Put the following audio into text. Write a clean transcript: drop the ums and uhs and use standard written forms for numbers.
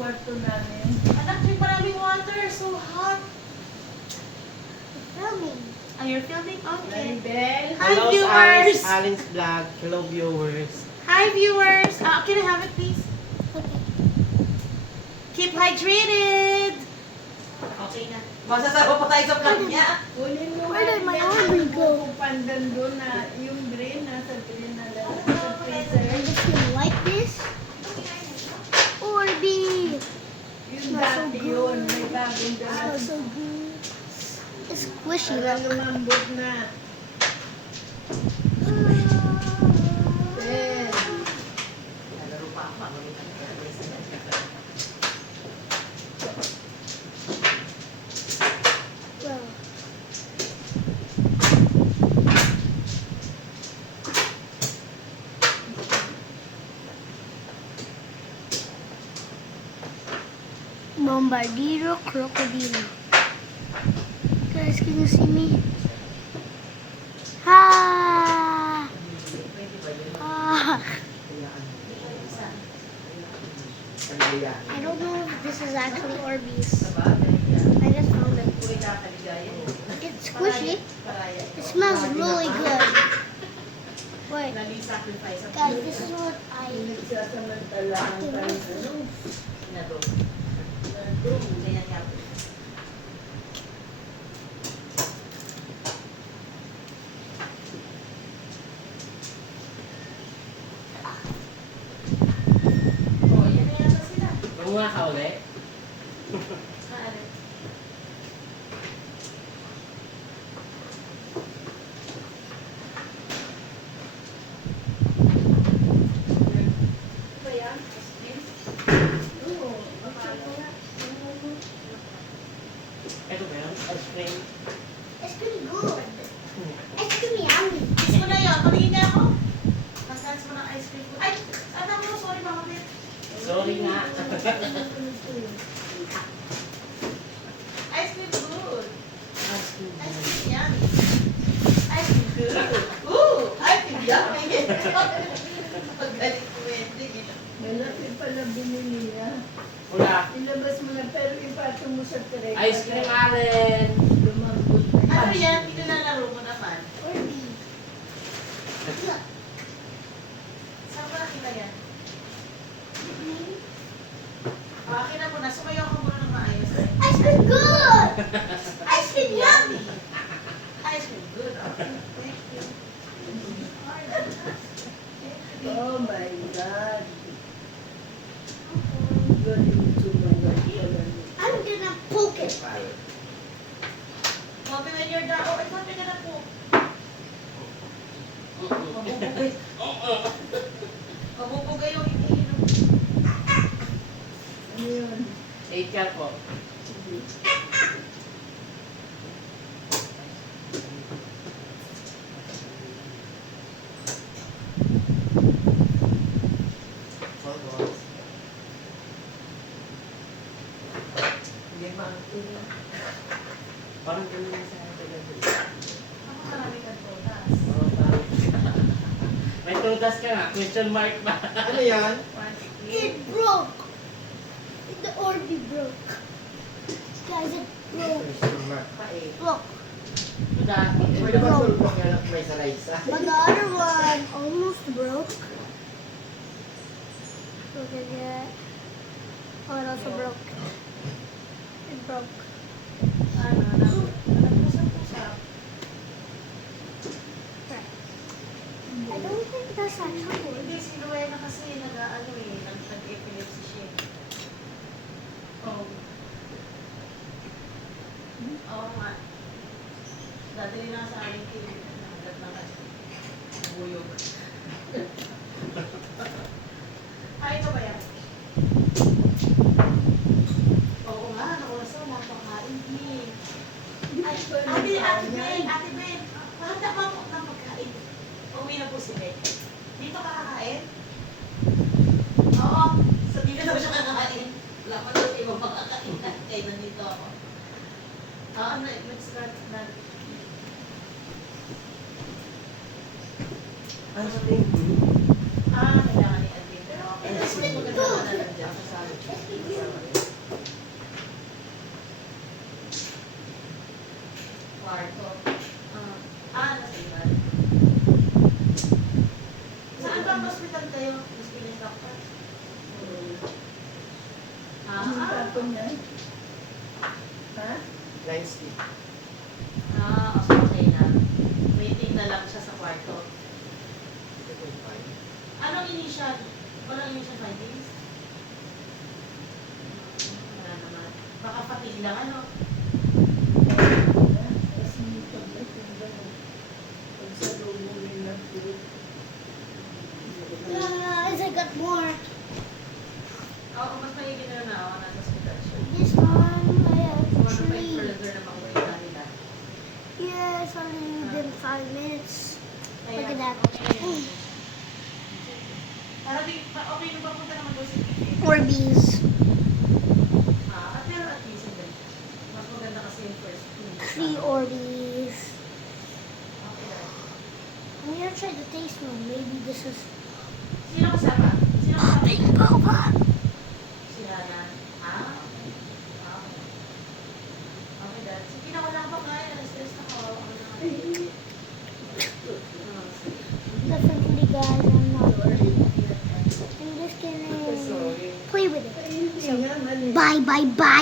kwarto namin. Anak, drink maraming water. So hot. Filming. Oh, you're filming? Okay. Maribel. Hi, Hello viewers. sa Alin's Vlog. Hello, viewers. Hi, viewers. Can I have it, please? Okay. Keep hydrated. Okay na. Masasama pa tayo sa vlog niya. Kunin mo Where did my Maribel, Orby go? yung pandan doon na, yung green, nasa green na lang sa freezer. I'm just gonna like this. Orby. Yung Smells so dati good. yun, may bagong Smells dahil. so good. It's squishy. Parang Look. lumambot na. Eh, Nalaro pa ako. Well, Bombardiro crocodilo. Guys, can you see me? Ah! Ah! I don't know if this is actually Orbeez. I just found it. It's squishy. It smells really good. Wait, guys, this is what I nagsasamantala ang pandan. Bunga ka ulit. Ito ba yun? Ice cream. It's pretty good. It's pretty yummy. Kiss mo na yun. Patingin niya ako. Mag-dance mo ng ice cream. Ay, anak mo. Sorry, mga kapit. Sorry nga. Ice cream good. Ice cream. Ice cream yummy. Ice cream good. Ooh, ice cream yummy. Paggaling ko eh. Malaki pala binili niya. Wala. Ilabas mo na, pero ipatong mo sa tray. Ice cream, Allen. Lumambot na. Ano yan? Nilalaro mo naman. Orbeez. Look. Saan mo nakita yan? Akin na muna. Sumayaw ka muna ng maayos. Ice cream good. Ice cream yummy. Ice cream good. Okay. Thank you. Oh my God. Galing sumagal pala. I'm gonna poke it. Mommy, when you're done. Oh, ito ka na po. Mabubugay. Mabubugay yung iniinom. Ano yun? 8 ka po. Hindi maangkin. Parang ganun yung sa akin. Ako marami kang tonas. Oo, parang. May tutas ka nga. Question mark ba? Ano yan? It broke. The Orbeez broke. Guys, it broke. Pait. Look. Dati. Pwede ba sulpok yan at may saraysa? But the other one almost broke. Look at that. Oh, it also broke. It broke. Ano, nagpusap-pusap. Right. I don't think that's actually. Hindi, si Luena kasi nag-ano eh, nag-epilepsy siya. Oh. Oo nga. Dadali na sa akin kayo. Nagdat na kasi. Buyog. Ito ba yan? Oo nga, nakulas ako, napakain din. Ay, ate Ben, mahanda ba ako ng pagkain? Uwi na po si Ben. Dito ka kakain? Oo, so dito daw siya kakain. Wala pa daw ibang makakain na. Kaya nandito ako. Oo, nag-start na. Ano sa tingin mo? Kailangan ni Alvin. Pero okay, maganda na lang dyan. Kasali. Saan bang hospital kayo? Miss Pilis Doctor? Ang tapon niya. Ha? Nice sleep. Okay na. Waiting na lang siya sa kwarto. Ito po yung fine. Anong initial? Walang initial findings? Wala naman. Baka fatigue lang, ano? Kasi pag-atigan, pag sa lumo nila, Guys, I got more. Oo, mas mahigit na na ako ng hospital siya. This one, I have Kung ano pa yung three. further na makuha nila. Yes, only been 5 minutes. Kaya, Look at that. okay na yun. Para di, okay na ba punta naman doon si Kiki? Orbeez. Pero at least hindi. Mas maganda kasi yung first two. 3 Orbeez. Okay na. I'm gonna try the taste one. Maybe this is Sino kasama? Sino kasama? Big Boba. Si Hana. Okay. Okay, dad. Sige na, wala pa kaya. Stress na kawawa ko na. Definitely, guys, I'm not ready. I'm just gonna play with it. Ay, hindi nga, mali. Bye, bye, bye.